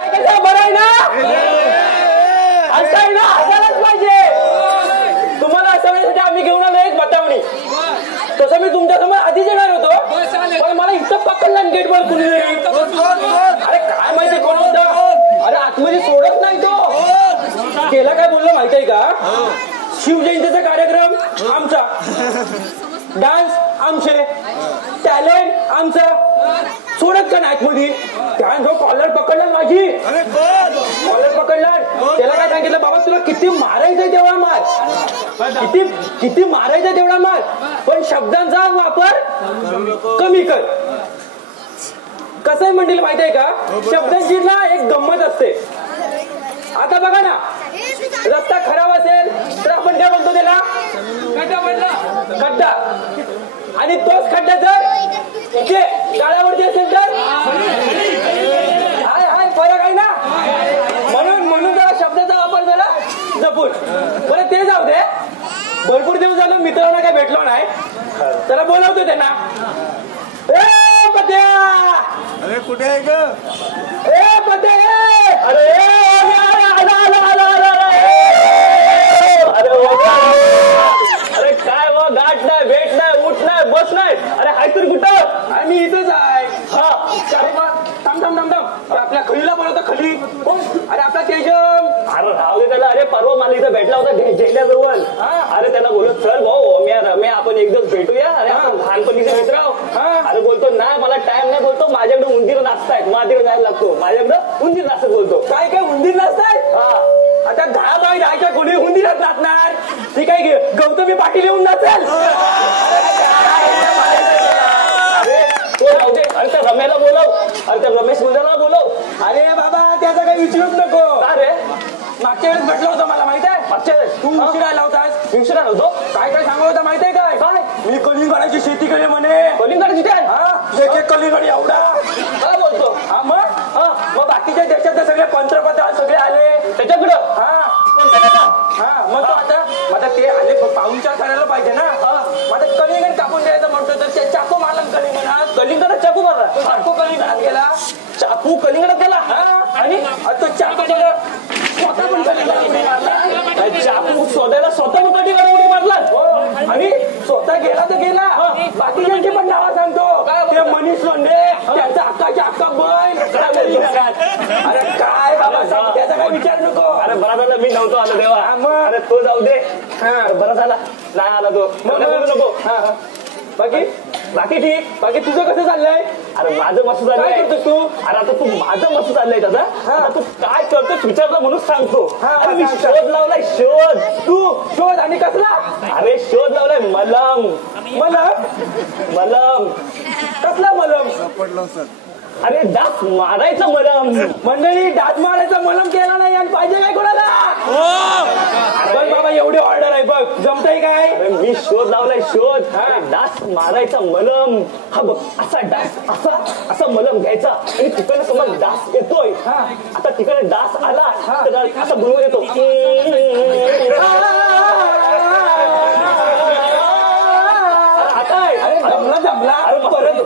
बरं आहे ना? असं आहे ना, असायलाच पाहिजे. तुम्हाला असं आम्ही घेऊन आलो एक बतावणी. तसं मी तुमच्या समोर आधीच येणार होतो, पण मला इथं पकडलं गेट वर कुणी. अरे काय माहिती कोण होतं? अरे आतमध्ये सोडत नाही तो. केला काय बोललो माहिती आहे का? शिवजयंतीचा कार्यक्रम आमचा, डान्स आमचे, टॅलेंट आमचं. सोडत का नाही मुली? त्या जो कॉलर पकडला माझी, कॉलर पकडला, त्याला काय सांगितलं, बाबा तुला किती मारायचंय तेवढा मार, किती मारायचं तेवढा मार, पण शब्दांचा वापर कमी कर. कसं आहे म्हणतील माहिती आहे का? शब्दांची ना एक गंमत असते. आता बघा ना, रस्ता खराब असेल तर आपण काय म्हणतो त्याला? खड्डा. आणि तोच खड्डा जर इथे गाळ्यावरती असेल तर हाय फरक आहे ना. म्हणून जरा शब्दाचा वापर जरा जपून. बरं ते जाऊ दे. भरपूर दिवस झालं मित्रांना काय भेटलो नाही, तर बोलावतो त्यांना. ए पद्या, अरे कुठे आहे ग? ए पद्या, अरे अरे काय व गाठ नाही, भेट नाही, उठ नाही, बस नाही. अरे हाय तर कुठं? आम्ही इथंच आहे. हा थांब आपल्या खलीला बोलवतो. खली कोण? अरे आपला तेजम. अरे राहू दे त्याला. अरे परवा मला इथं भेटला होता झेंड्याजवळ. अरे त्याला बोलत चल भाऊ रम्या आपण एक दिवस भेटूया. अरे आपण लहानपणीचे मित्र. अरे बोलतो नाही मला टाइम नाही. बोलतो माझ्याकडे उंदीर नाचतायत, माझ्याकडे जायला लागतो. माझ्याकडे उंदीर नाचत बोलतो. काय उंदीर नाचतायत? आता 10 बाय 10च्या कोणी उंदीरच नाचणार? ती काय गौतमी पाटील येऊन नाचेल? अरे त्या रम्याला बोलव. अरे त्या रमेश मुलाला बोलव. अरे बाबा त्याचा काही विचारूच नको. अरे मागच्या वेळेस भेटलं होतं मला माहित आहे. मागच्या वेळेस तू उशिरा आला होतास. उशिरा होतो काय सांगत होता माहित आहे काय? मी कलिंगडाची शेती केली म्हणे. कलिंगडाची काय? एक एक कलिंगड एवढा काय बोलतो? मग बाकीच्या देशात सगळे पंतप्रधान सगळे आले त्याच्याकडं. मग तो आता ते आले पाहुणचार करायला पाहिजे ना. मग कलिंगड कापून द्यायचं म्हणतो तर ते चाकू मारला. कलिंगडात चाकू मारला. चाकू कलिंगडात गेला. चाकू कलिंगडात गेला. आणि तो चाकू स्वतः पण कलिंगडात चाकू शोधायला स्वतः कलिंगडात उडी मारला. आणि स्वतः गेला तर गेला. बाकीच्यांची पण नावं सांगतो. ते मनीष लोंढे, त्यांचा अक्काच्या अक्का बैल. अरे काय बाबा त्याचा काय विचार नको. अरे बरा झाला मी नव्हतो आलो तेव्हा. अरे तो जाऊ दे. बरा झाला नाही आला तो. नको. बाकी ठीक. बाकी तुझं कसं चाललंय? अरे माझं मस्त चाललंय. काय करतोस तू? अरे आता तू माझं मस्त चाललंय दादा. आता तू काय करतोस विचारलं म्हणून सांगतो. अरे मी शोध लावलाय. शोध. तू शोध. आणि कसला? अरे शोध लावलाय मलम. कसला मलम? सापडलं सर. अरे डास मारायचं मलम. मंडळी डास मारायचा मलम केला नाही आणि पाहिजे काय कोणाला? बघ बाबा एवढी ऑर्डर आहे बघ. जमतंय काय? मी शोध लावलाय. शोध. डास मारायचा मलम. हा बघ असा डास असा मलम घ्यायचा आणि तिकडे समज डास येतोय. आता तिकडे डास आला तर असा गुणवून येतो. आता जमला. अरे परत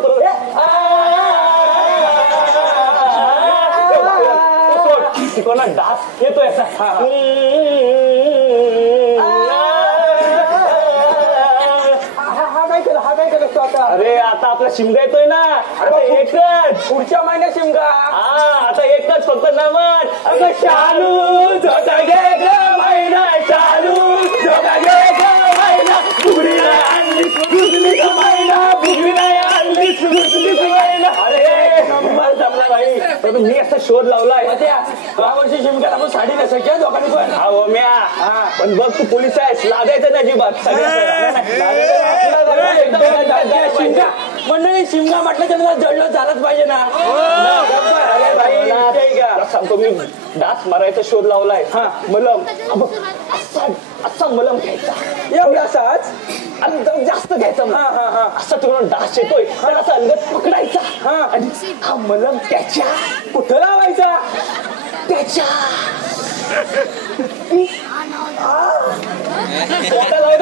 कोणा डास येतोय असा. हा काय केलं तू आता? अरे आता आपला शिमगा येतोय ना. आता एकच पुढच्या महिन्यात शिमगा. आता एकच फक्त नमन. अगं शालू जोता घे ग महिना. शालू जोता घे ग महिना. बुगडी नाही आणलीस दुसरीच महिना. बुगडी नाही आणलीस दुसरीच महिना. अरे नंबर जमला भाई. मी असा शोध लावलाय. यावर्षी शिमक्याला आपण साडी नेसायची आहे दोघांनी पण. हो म्या. पण बघ तू पोलीस आहेस. लागायचं नाही अजिबात. मंडळी शिमगा म्हटलं तर जळलं झालंच पाहिजे ना. अरे भाई सांगतो मी डास मारायचा शोध लावलाय. मलम असा मलम घ्यायचा. एवढा असाच जास्त घ्यायचा. असा तुला डास येतोय तर असा अलगद पकडायचा. आणि हा मलम त्याच्या कुठं लावायचा? त्याच्या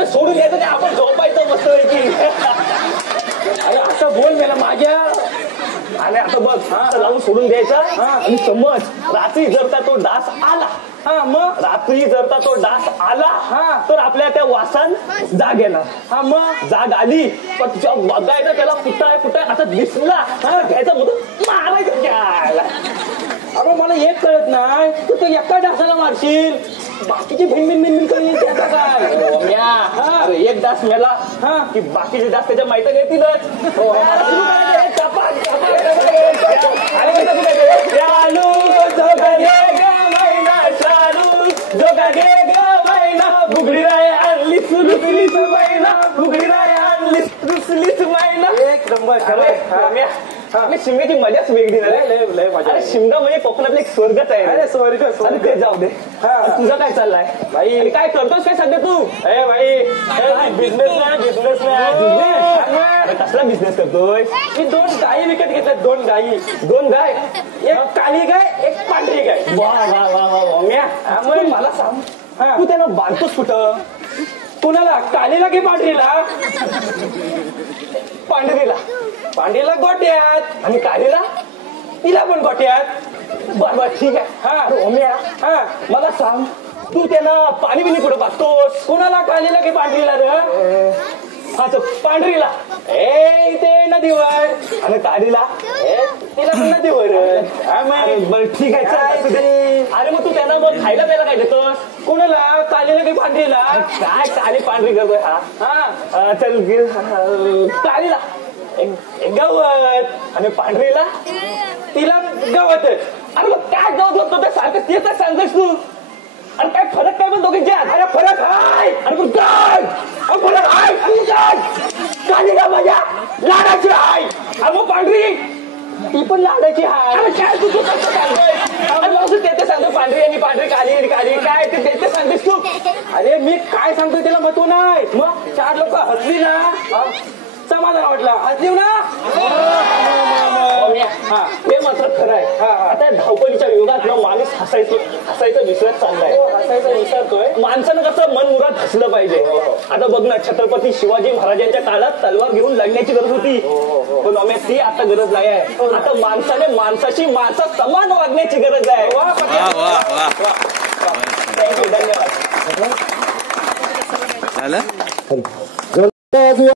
सोडून घ्यायचं नाही. आपण झोपायचं मस्त पैकी. अरे असं बोल मला माझ्या. अरे आता बघ तर लावून सोडून द्यायचा आणि समज रात्री जर का तो डास आला मग रात्री जर का तो डास आला तर आपल्या त्या वासान जाग येणार मग जाग आली पण तुझ्या बघायचं त्याला कुठं आता दिसला घ्यायचा मग मारायचं घ्यायला. अगं मला एक कळत नाही तू तो एका डासाला मारशील बाकीची भिनभिन करेल त्याचा काय एक डास मेला की बाकीचे डास त्याच्या माहिती घेतीलच. बुगडी राय आणली सुरुसलीच महिना बुगडी राय आणली सुरुसलीच महिना एक नंबर. शिमग्याची मजाच वेगळी लय मजा. शिमगा म्हणजे कोकणातला एक स्वर्गच आहे. अरे स्वर्ग ते जाऊ दे. तुझं काय चाललंय भाई काय करतोस काय सध्या तू? भाई बिझनेस कसला बिझनेस करतोय? मी 2 गायी विकत घेतल्यात. 2 गाय एक काळी गाय एक पांढरी गाय. वा मला सांग तू त्यांना बांधतोस कुठं? कुणाला कालीला की पांढरीला? पांढरीला गोट्यात आणि कालीला तिला पण गोट्यात. बरोबर ठीक आहे. ओम्या मला सांग तू त्यांना पाणी बिनी कुठं पाहतोस? कुणाला कालीला की पांढरीला रे? पांढरीला ते नदीवर आणि कालीला तिला पण नदीवर. बरं ठीक आहे. अरे मग तू त्यांना मग खायला प्यायला काय देतोस? कुणाला कालीला की पांढरीला? काय काली पांढरी करतोय चल कालीला गवत आणि पांढरीला तिला गवतच. अरे मग काय गवत होतो ते सारखं तेच सांगतोस तू? आणि काय फरक काय पण दोघींच्यात? अरे फरक आहे. अरे पण काय फरक आहे? काली का माझ्या लाडाची आहे मग पांढरी ती पण लाडाची आहे. अरे काय तू कसं सांगतोय? ते सांगतो पांढरी आणि पांढरी काली काय ते सांगतेस तू? अरे मी काय सांगतोय त्याला महत्व नाही. मग 4 लोक हसली ना समाधान वाटला. हसली ना हे मात्र खरं आहे. आता धावपळीच्या युगात माणूस हसायचं विसरत चाललाय. हसायचं विसरतोय. माणसानं कसं मन मुराद हसलं पाहिजे. आता बघ ना छत्रपती शिवाजी महाराजांच्या काळात तलवार घेऊन लढण्याची गरज होती पण ती आता गरज नाही आहे. आता माणसाने माणसाशी माणसा समान वागण्याची गरज आहे. थँक्यू धन्यवाद.